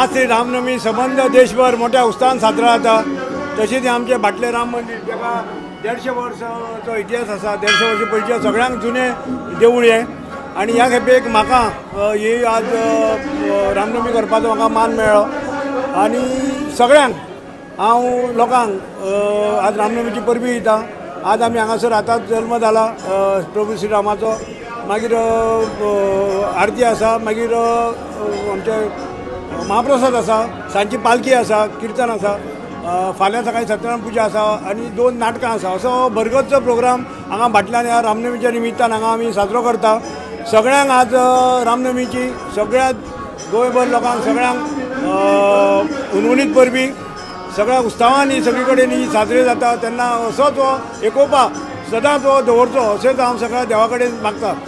आज श्री रामनवमी संबंध देशभर मोठ्या उत्साहान साजरा जाता। तशीच आमचे भाटले राम मंदिर जेका 150 वर्सांचो इतिहास आसा, 150 वर्सां पयलींचे सगळ्यांत जुने देवूळ हें। आनी ह्या खेपेक म्हाका ही आज रामनवमी करपाचो म्हाका मान मेळ्ळो आनी सगळ्यांक हांव लोकांक आज रामनवमीची परबी दिता। आज आमी हांगासर आतांच जल्म जाला प्रभू श्रीरामाचो, मागीर आरती आसा, मागीर आमचे महाप्रसाद आसा, सांजची पालखी आसा, किर्तन आसा, फाल्यां सकाळीं सत्यनारायण पुजा आसा आनी 2 नाटकां आसा। असो भरगच्च प्रोग्राम हांगा भाटल्यान ह्या रामनवमीच्या निमित्तान हांगा आमी साजरो करता। सगळ्यांक आज रामनवमीची सगळ्या गोंयभर लोकांक सगळ्यांक उनवणीत परबी, सगळ्या उत्सवान ही सगळे कडेन ही साजरी जाता। तेन्ना असोच हो एकोपा सदांच हो दवरचो अशेंच हांव सगळ्या देवा कडेन मागता।